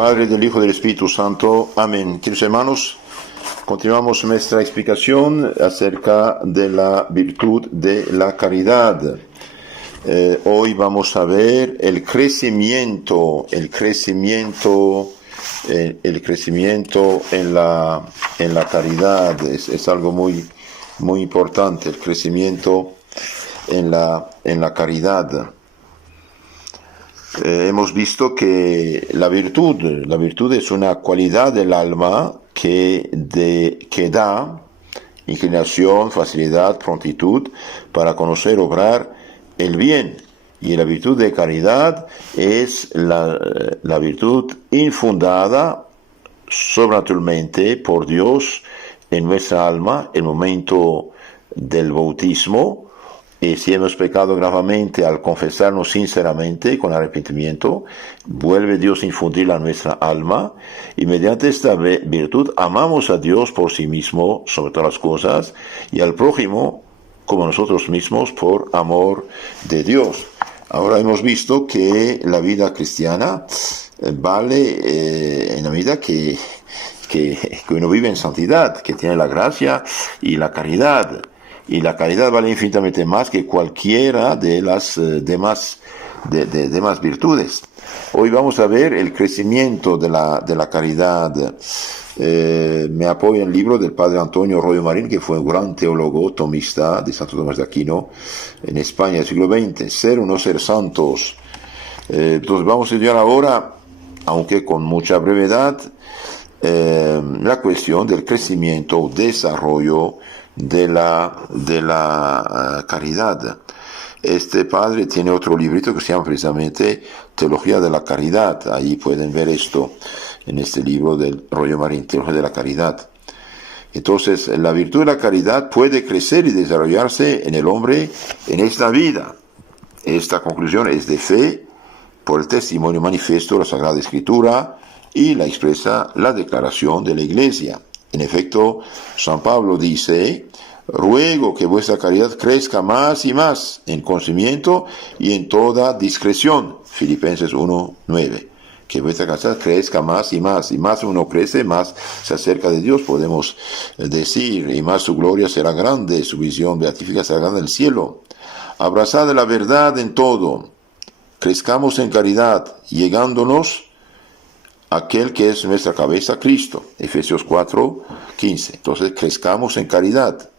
Padre, del Hijo y del Espíritu Santo. Amén. Queridos hermanos, continuamos nuestra explicación acerca de la virtud de la caridad. Hoy vamos a ver el crecimiento en la caridad. Es algo muy importante, el crecimiento en la caridad. Hemos visto que la virtud es una cualidad del alma que da inclinación, facilidad, prontitud para conocer, obrar el bien. Y la virtud de caridad es la virtud infundada sobrenaturalmente por Dios en nuestra alma en el momento del bautismo. Y si hemos pecado gravemente al confesarnos sinceramente con arrepentimiento, vuelve Dios a infundirla a nuestra alma, y mediante esta virtud amamos a Dios por sí mismo sobre todas las cosas, y al prójimo como a nosotros mismos por amor de Dios. Ahora hemos visto que la vida cristiana vale en la medida que uno vive en santidad, que tiene la gracia y la caridad. Y la caridad vale infinitamente más que cualquiera de las demás virtudes. Hoy vamos a ver el crecimiento de la caridad. Me apoyo en el libro del padre Antonio Arroyo Marín, que fue un gran teólogo tomista de Santo Tomás de Aquino en España del siglo XX. Ser o no ser santos. Entonces vamos a estudiar ahora, aunque con mucha brevedad, la cuestión del crecimiento o desarrollo de la caridad. Este padre tiene otro librito que se llama precisamente Teología de la Caridad. Ahí pueden ver esto en este libro del Arroyo Marín, Teología de la Caridad. Entonces, la virtud de la caridad puede crecer y desarrollarse en el hombre en esta vida. Esta conclusión es de fe por el testimonio manifiesto de la Sagrada Escritura y la expresa la declaración de la Iglesia. En efecto, San Pablo dice: ruego que vuestra caridad crezca más y más en conocimiento y en toda discreción. Filipenses 1:9. Que vuestra caridad crezca más y más. Y más uno crece, más se acerca de Dios, podemos decir. Y más su gloria será grande, su visión beatífica será grande en el cielo. Abrazad la verdad en todo. Crezcamos en caridad, llegándonos aquel que es nuestra cabeza, Cristo. Efesios 4:15. Entonces, crezcamos en caridad.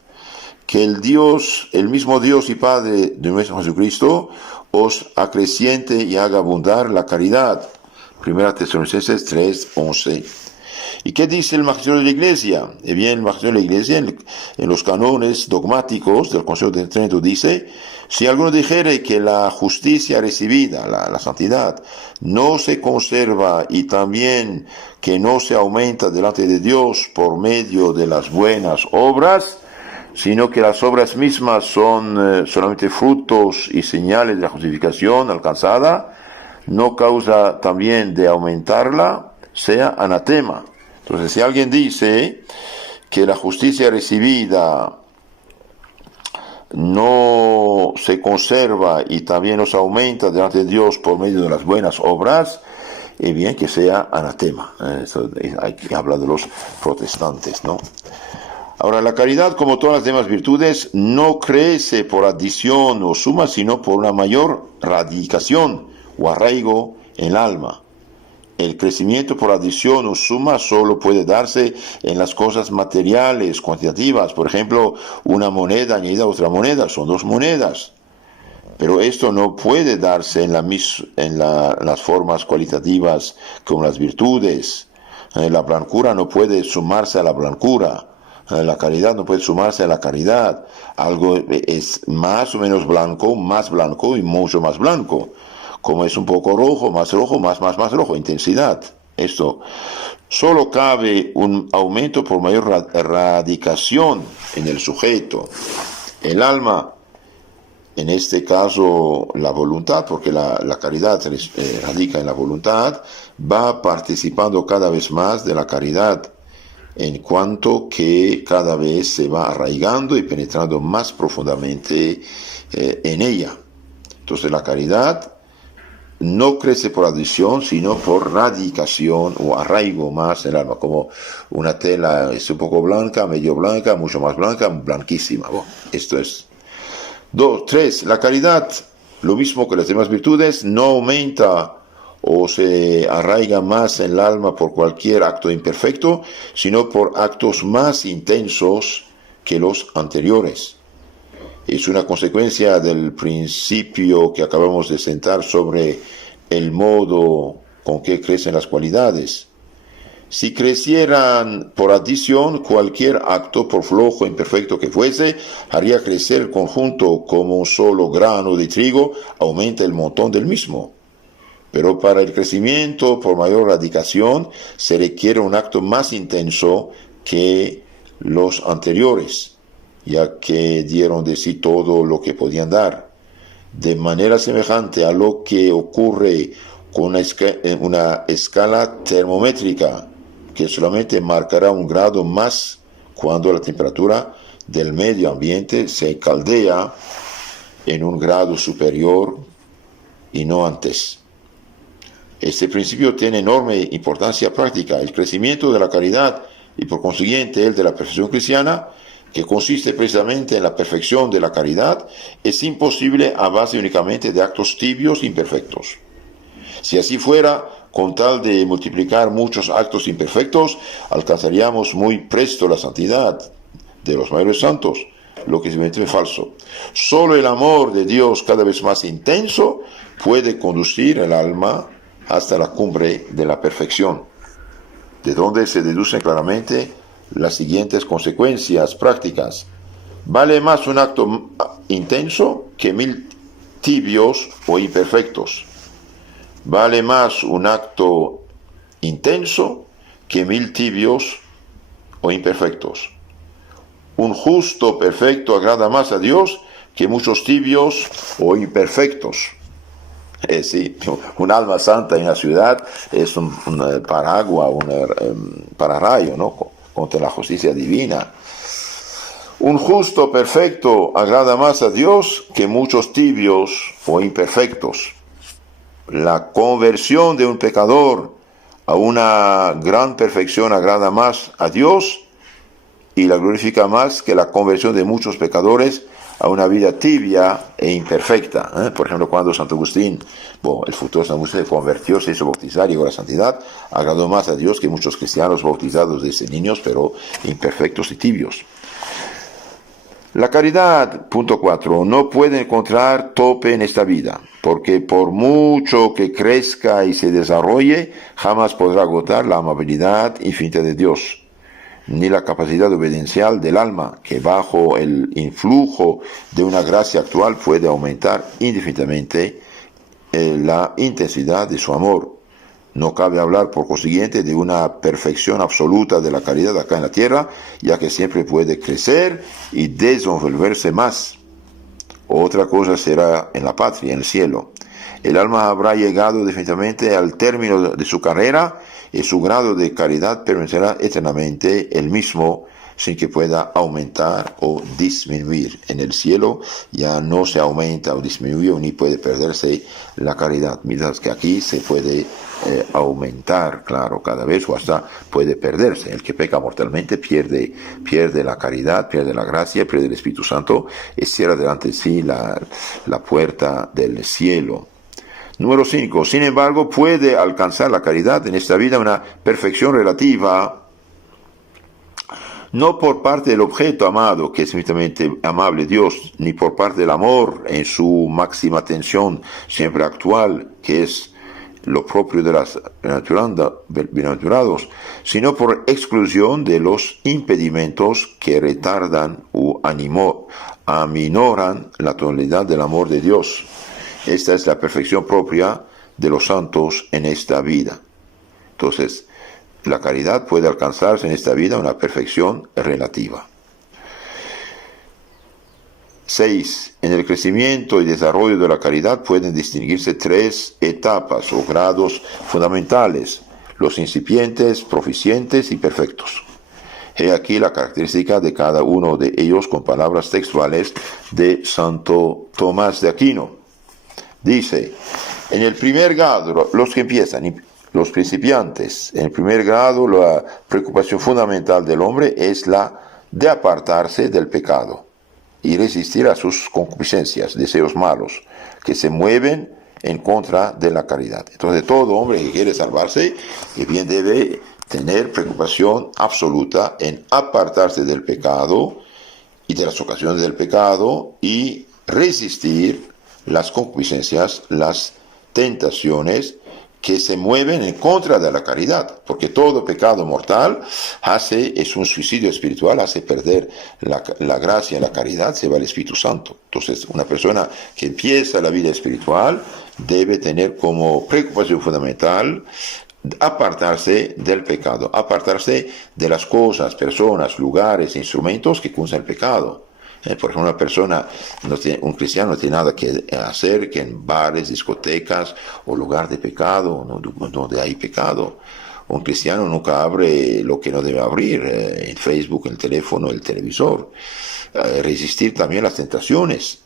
Que el mismo Dios y Padre de nuestro Jesucristo, os acreciente y haga abundar la caridad. 1 Tesalonicenses 3:11. ¿Y qué dice el magisterio de la Iglesia? Bien, el magisterio de la Iglesia, en los cánones dogmáticos del Concilio de Trento, dice: si alguno dijere que la justicia recibida, la santidad, no se conserva y también que no se aumenta delante de Dios por medio de las buenas obras, sino que las obras mismas son solamente frutos y señales de la justificación alcanzada, no causa también de aumentarla, sea anatema. Entonces, si alguien dice que la justicia recibida no se conserva y también no se aumenta delante de Dios por medio de las buenas obras, bien que sea anatema. Aquí habla de los protestantes, ¿no? Ahora, la caridad, como todas las demás virtudes, no crece por adición o suma, sino por una mayor radicación o arraigo en el alma. El crecimiento por adición o suma solo puede darse en las cosas materiales, cuantitativas. Por ejemplo, una moneda añadida a otra moneda, son dos monedas. Pero esto no puede darse en las formas cualitativas como las virtudes. La blancura no puede sumarse a la blancura. La caridad no puede sumarse a la caridad. Algo es más o menos blanco, más blanco y mucho más blanco. Como es un poco rojo, más rojo, intensidad. Esto solo cabe un aumento por mayor radicación en el sujeto. El alma, en este caso la voluntad, porque la caridad radica en la voluntad, va participando cada vez más de la caridad, en cuanto que cada vez se va arraigando y penetrando más profundamente en ella. Entonces la caridad no crece por adición, sino por radicación o arraigo más en el alma, como una tela es un poco blanca, medio blanca, mucho más blanca, blanquísima. Bueno, esto es. 2, 3. La caridad, lo mismo que las demás virtudes, no aumenta o se arraiga más en el alma por cualquier acto imperfecto, sino por actos más intensos que los anteriores. Es una consecuencia del principio que acabamos de sentar sobre el modo con que crecen las cualidades. Si crecieran por adición, cualquier acto, por flojo e imperfecto que fuese, haría crecer el conjunto como un solo grano de trigo, aumenta el montón del mismo. Pero para el crecimiento por mayor radicación se requiere un acto más intenso que los anteriores, ya que dieron de sí todo lo que podían dar. De manera semejante a lo que ocurre con una escala termométrica, que solamente marcará un grado más cuando la temperatura del medio ambiente se caldea en un grado superior y no antes. Este principio tiene enorme importancia práctica. El crecimiento de la caridad y por consiguiente el de la perfección cristiana, que consiste precisamente en la perfección de la caridad, es imposible a base únicamente de actos tibios e imperfectos. Si así fuera, con tal de multiplicar muchos actos imperfectos, alcanzaríamos muy presto la santidad de los mayores santos, lo que es evidentemente falso. Solo el amor de Dios cada vez más intenso puede conducir el alma hasta la cumbre de la perfección, de donde se deducen claramente las siguientes consecuencias prácticas. Vale más un acto intenso que 1000 tibios o imperfectos. Vale más un acto intenso que 1000 tibios o imperfectos. Un justo perfecto agrada más a Dios que muchos tibios o imperfectos. Sí, un alma santa en la ciudad es un paraguas, un pararrayo, ¿no?, contra la justicia divina. Un justo perfecto agrada más a Dios que muchos tibios o imperfectos. La conversión de un pecador a una gran perfección agrada más a Dios y la glorifica más que la conversión de muchos pecadores a una vida tibia e imperfecta. Por ejemplo, cuando Santo Agustín, el futuro Santo Agustín se convirtió, se hizo bautizar y llegó a la santidad, agradó más a Dios que muchos cristianos bautizados desde niños, pero imperfectos y tibios. La caridad, punto 4, no puede encontrar tope en esta vida, porque por mucho que crezca y se desarrolle, jamás podrá agotar la amabilidad infinita de Dios, ni la capacidad obediencial del alma, que bajo el influjo de una gracia actual puede aumentar indefinidamente la intensidad de su amor. No cabe hablar, por consiguiente, de una perfección absoluta de la caridad acá en la tierra, ya que siempre puede crecer y desenvolverse más. Otra cosa será en la patria, en el cielo. El alma habrá llegado definitivamente al término de su carrera y su grado de caridad permanecerá eternamente el mismo, sin que pueda aumentar o disminuir. En el cielo ya no se aumenta o disminuye ni puede perderse la caridad, mientras que aquí se puede aumentar, claro, cada vez, o hasta puede perderse. El que peca mortalmente pierde la caridad, pierde la gracia, pierde el Espíritu Santo y cierra delante de sí la puerta del cielo. Número 5. Sin embargo, puede alcanzar la caridad en esta vida una perfección relativa, no por parte del objeto amado, que es infinitamente amable Dios, ni por parte del amor en su máxima tensión siempre actual, que es lo propio de los bienaventurados, sino por exclusión de los impedimentos que retardan o aminoran la totalidad del amor de Dios. Esta es la perfección propia de los santos en esta vida. Entonces, la caridad puede alcanzarse en esta vida una perfección relativa. 6. En el crecimiento y desarrollo de la caridad pueden distinguirse 3 etapas o grados fundamentales: los incipientes, proficientes y perfectos. He aquí la característica de cada uno de ellos con palabras textuales de Santo Tomás de Aquino. Dice, en el primer grado, los que empiezan, los principiantes, en el primer grado la preocupación fundamental del hombre es la de apartarse del pecado y resistir a sus concupiscencias, deseos malos, que se mueven en contra de la caridad. Entonces todo hombre que quiere salvarse, que bien debe tener preocupación absoluta en apartarse del pecado y de las ocasiones del pecado y resistir las concupiscencias, las tentaciones que se mueven en contra de la caridad, porque todo pecado mortal es un suicidio espiritual, hace perder la gracia y la caridad, se va el Espíritu Santo. Entonces, una persona que empieza la vida espiritual debe tener como preocupación fundamental apartarse del pecado, apartarse de las cosas, personas, lugares, instrumentos que causan el pecado. Por ejemplo, un cristiano no tiene nada que hacer que en bares, discotecas o lugar de pecado, donde hay pecado. Un cristiano nunca abre lo que no debe abrir, en Facebook, el teléfono, el televisor. Resistir también las tentaciones.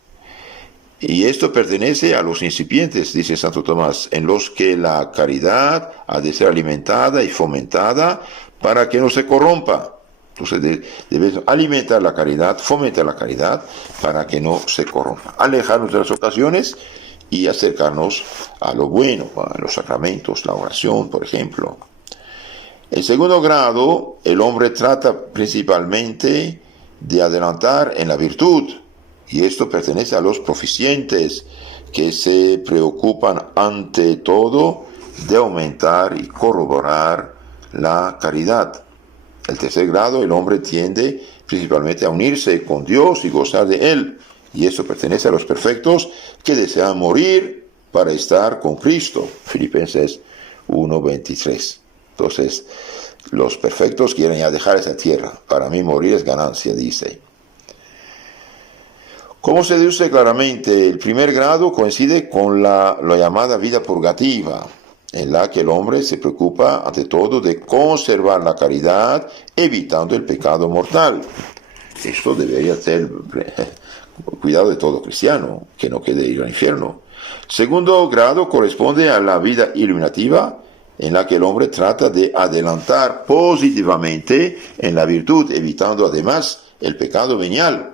Y esto pertenece a los incipientes, dice Santo Tomás, en los que la caridad ha de ser alimentada y fomentada para que no se corrompa. Entonces debemos alimentar la caridad, fomentar la caridad para que no se corrompa. Alejarnos de las ocasiones y acercarnos a lo bueno, a los sacramentos, la oración, por ejemplo. En segundo grado, el hombre trata principalmente de adelantar en la virtud, y esto pertenece a los proficientes, que se preocupan ante todo de aumentar y corroborar la caridad. El tercer grado, el hombre tiende principalmente a unirse con Dios y gozar de Él. Y esto pertenece a los perfectos que desean morir para estar con Cristo. Filipenses 1:23. Entonces, los perfectos quieren ya dejar esa tierra. Para mí morir es ganancia, dice. Como se deduce claramente, el primer grado coincide con la llamada vida purgativa, en la que el hombre se preocupa ante todo de conservar la caridad, evitando el pecado mortal. Esto debería ser cuidado de todo cristiano, que no quede ir al infierno. Segundo grado corresponde a la vida iluminativa, en la que el hombre trata de adelantar positivamente en la virtud, evitando además el pecado venial.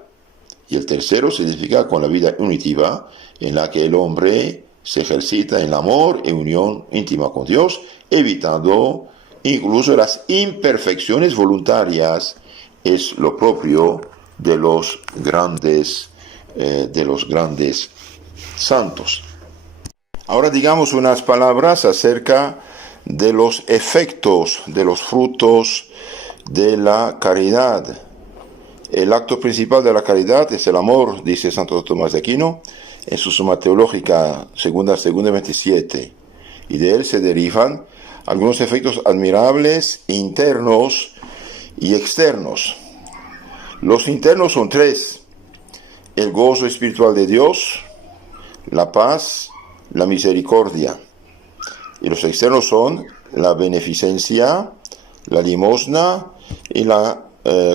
Y el tercero se identifica con la vida unitiva, en la que el hombre se ejercita en el amor en unión íntima con Dios, evitando incluso las imperfecciones voluntarias. Es lo propio de los grandes santos. Ahora digamos unas palabras acerca de los efectos, de los frutos de la caridad. El acto principal de la caridad es el amor, dice Santo Tomás de Aquino, en su Suma Teológica segunda 27, y de él se derivan algunos efectos admirables, internos y externos. Los internos son tres: el gozo espiritual de Dios, la paz, la misericordia. Y los externos son la beneficencia, la limosna y la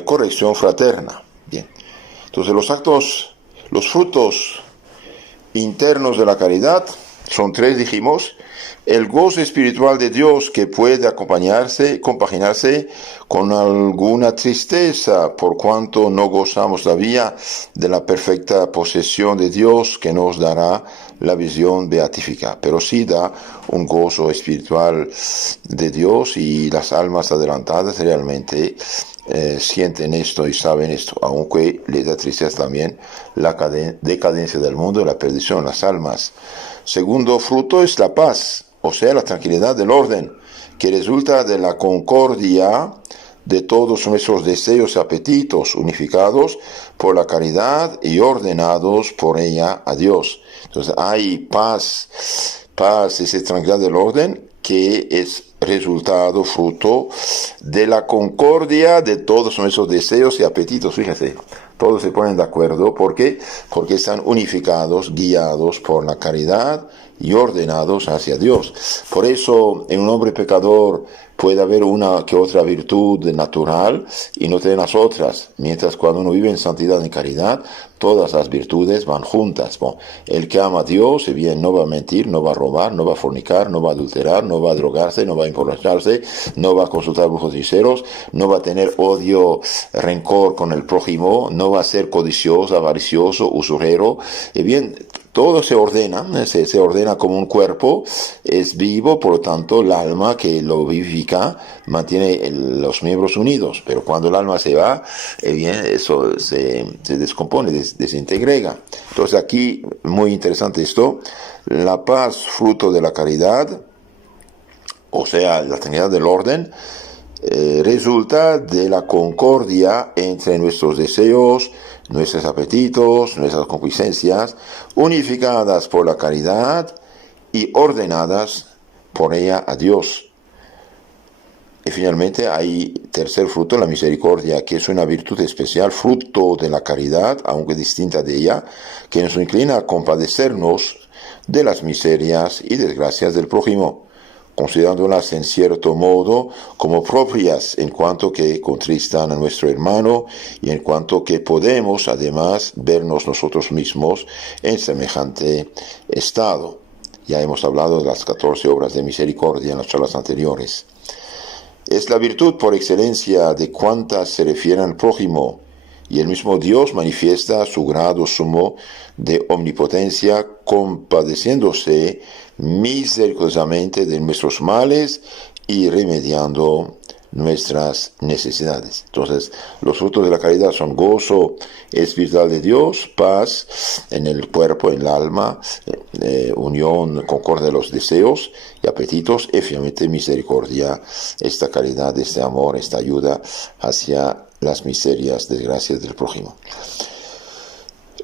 corrección fraterna. Bien. Entonces los frutos internos de la caridad son tres, dijimos: el gozo espiritual de Dios, que puede compaginarse con alguna tristeza, por cuanto no gozamos todavía de la perfecta posesión de Dios que nos dará la visión beatífica, pero sí da un gozo espiritual de Dios, y las almas adelantadas realmente sienten esto y saben esto, aunque le da tristeza también la decadencia del mundo y la perdición de las almas. Segundo fruto es la paz, o sea, la tranquilidad del orden, que resulta de la concordia de todos nuestros deseos y apetitos, unificados por la caridad y ordenados por ella a Dios. Entonces hay paz, esa tranquilidad del orden, que es resultado, fruto de la concordia de todos nuestros deseos y apetitos. Fíjense, todos se ponen de acuerdo. ¿Por qué? Porque están unificados, guiados por la caridad y ordenados hacia Dios. Por eso, en un hombre pecador puede haber una que otra virtud natural y no tener las otras, mientras cuando uno vive en santidad y caridad, todas las virtudes van juntas. Bueno, el que ama a Dios, bien, no va a mentir, no va a robar, no va a fornicar, no va a adulterar, no va a drogarse, no va a emborracharse, no va a consultar brujos y hechiceros, no va a tener odio, rencor con el prójimo, no va a ser codicioso, avaricioso, usurero. Bien, todo se ordena, se ordena como un cuerpo, es vivo, por lo tanto el alma que lo vivifica mantiene los miembros unidos, pero cuando el alma se va, bien, eso se descompone, desintegra. Entonces aquí, muy interesante esto, la paz, fruto de la caridad, o sea, la Trinidad del orden, resulta de la concordia entre nuestros deseos, nuestros apetitos, nuestras concupiscencias, unificadas por la caridad y ordenadas por ella a Dios. Y finalmente hay tercer fruto, la misericordia, que es una virtud especial, fruto de la caridad, aunque distinta de ella, que nos inclina a compadecernos de las miserias y desgracias del prójimo, considerándolas en cierto modo como propias en cuanto que contristan a nuestro hermano y en cuanto que podemos además vernos nosotros mismos en semejante estado. Ya hemos hablado de las 14 obras de misericordia en las charlas anteriores. Es la virtud por excelencia de cuantas se refieren al prójimo, y el mismo Dios manifiesta su grado sumo de omnipotencia, compadeciéndose misericordiosamente de nuestros males y remediando nuestras necesidades. Entonces, los frutos de la caridad son gozo espiritual de Dios, paz en el cuerpo, en el alma, unión, concordia de los deseos y apetitos, y finalmente misericordia, esta caridad, este amor, esta ayuda hacia las miserias, desgracias del prójimo.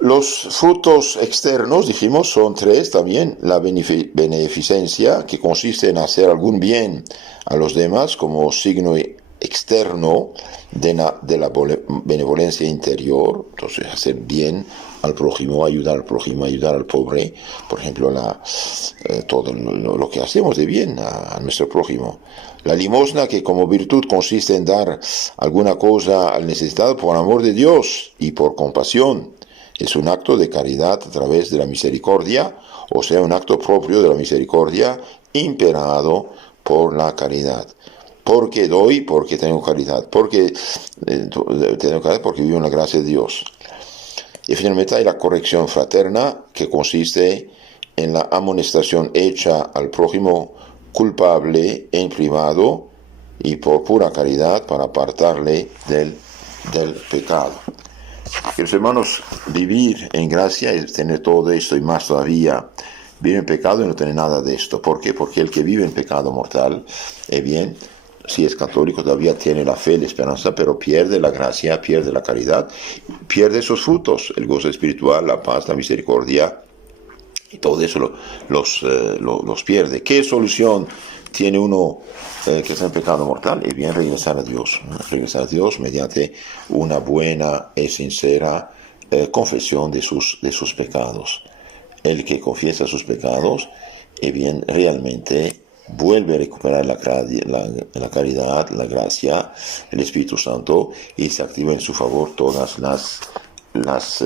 Los frutos externos, dijimos, son tres también. La beneficencia, que consiste en hacer algún bien a los demás como signo externo de la benevolencia interior. Entonces, hacer bien al prójimo, ayudar al pobre. Por ejemplo, todo lo que hacemos de bien a nuestro prójimo. La limosna, que como virtud consiste en dar alguna cosa al necesitado por amor de Dios y por compasión. Es un acto de caridad a través de la misericordia, o sea, un acto propio de la misericordia imperado por la caridad. Porque doy, porque tengo caridad. Porque vivo en la gracia de Dios. Y finalmente hay la corrección fraterna, que consiste en la amonestación hecha al prójimo culpable en privado y por pura caridad para apartarle del pecado. Queridos hermanos, vivir en gracia es tener todo esto y más todavía. Vivir en pecado y no tener nada de esto. ¿Por qué? Porque el que vive en pecado mortal, bien, si es católico todavía tiene la fe, la esperanza, pero pierde la gracia, pierde la caridad, pierde esos frutos, el gozo espiritual, la paz, la misericordia, y todo eso los pierde. ¿Qué solución tiene uno que está en pecado mortal? Y bien, regresar a Dios mediante una buena y sincera confesión de sus pecados. El que confiesa sus pecados, y bien, realmente vuelve a recuperar la caridad, la gracia, el Espíritu Santo, y se activa en su favor todas las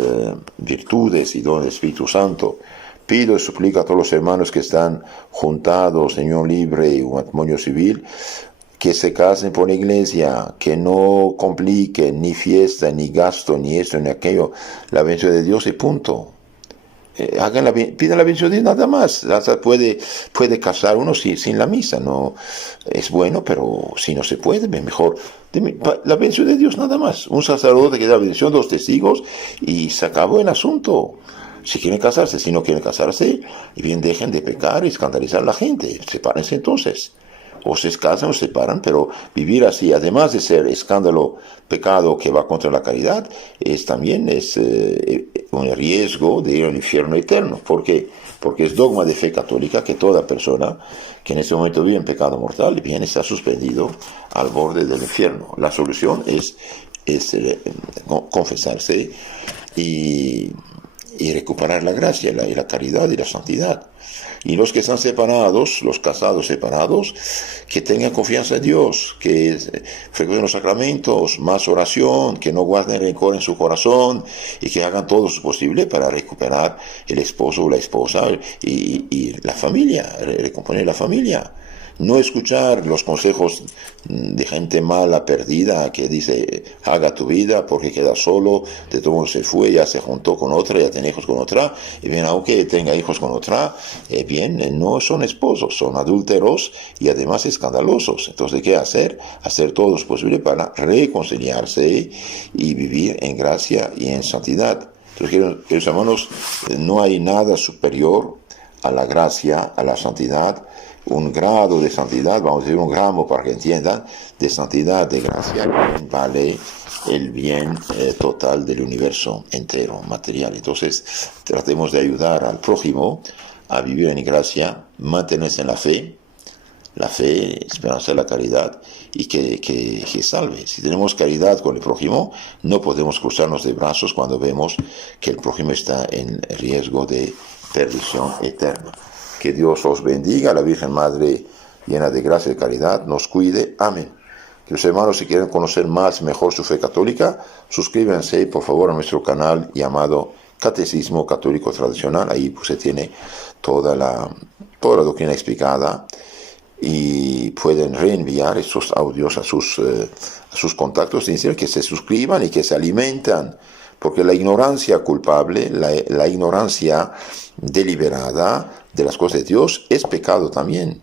virtudes y dones del Espíritu Santo. Pido y suplico a todos los hermanos que están juntados en unión libre y un matrimonio civil, que se casen por la iglesia, que no compliquen ni fiesta, ni gasto, ni esto, ni aquello. La bendición de Dios y punto. Pidan la bendición de Dios nada más. Hasta puede casar uno sin la misa. No es bueno, pero si no se puede, mejor. La bendición de Dios nada más. Un sacerdote que da bendición, 2 testigos, y se acabó el asunto. Si quieren casarse, si no quieren casarse, y bien dejen de pecar y escandalizar a la gente. Sepárense entonces. O se casan o se separan, pero vivir así, además de ser escándalo, pecado que va contra la caridad, también es un riesgo de ir al infierno eterno. ¿Por qué? Porque es dogma de fe católica que toda persona que en este momento vive en pecado mortal, bien está suspendido al borde del infierno. La solución es confesarse y y recuperar la gracia, y la caridad y la santidad. Y los que están separados, los casados separados, que tengan confianza en Dios, que frecuenten los sacramentos, más oración, que no guarden rencor en su corazón y que hagan todo lo posible para recuperar el esposo o la esposa y la familia, recomponer la familia. No escuchar los consejos de gente mala, perdida, que dice, haga tu vida porque queda solo, de todo mundo se fue, ya se juntó con otra, ya tiene hijos con otra, y bien, aunque tenga hijos con otra, bien, no son esposos, son adúlteros y además escandalosos. Entonces, ¿qué hacer? Hacer todo lo posible para reconciliarse y vivir en gracia y en santidad. Entonces, queridos hermanos, no hay nada superior a la gracia, a la santidad, un grado de santidad, vamos a decir un gramo para que entiendan, de santidad, de gracia, vale el bien total del universo entero, material. Entonces, tratemos de ayudar al prójimo a vivir en gracia, mantenerse en la fe, esperanza, la caridad, y que salve. Si tenemos caridad con el prójimo, no podemos cruzarnos de brazos cuando vemos que el prójimo está en riesgo de perdición eterna. Que Dios os bendiga, la Virgen Madre llena de gracia y caridad nos cuide. Amén. Que los hermanos, si quieren conocer más mejor su fe católica, suscríbanse por favor a nuestro canal llamado Catecismo Católico Tradicional. Ahí pues se tiene toda la doctrina explicada y pueden reenviar estos audios a sus contactos, decir que se suscriban y que se alimentan, porque la ignorancia culpable, la ignorancia deliberada de las cosas de Dios es pecado también.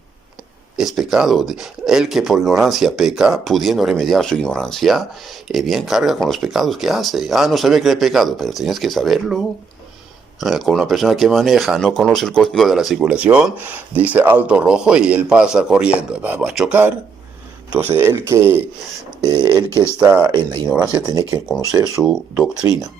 Es pecado. El que por ignorancia peca, pudiendo remediar su ignorancia, bien carga con los pecados que hace. No sabía que era pecado, pero tienes que saberlo. Con una persona que maneja, no conoce el código de la circulación, dice alto rojo y él pasa corriendo, va a chocar. Entonces, el que está en la ignorancia tiene que conocer su doctrina.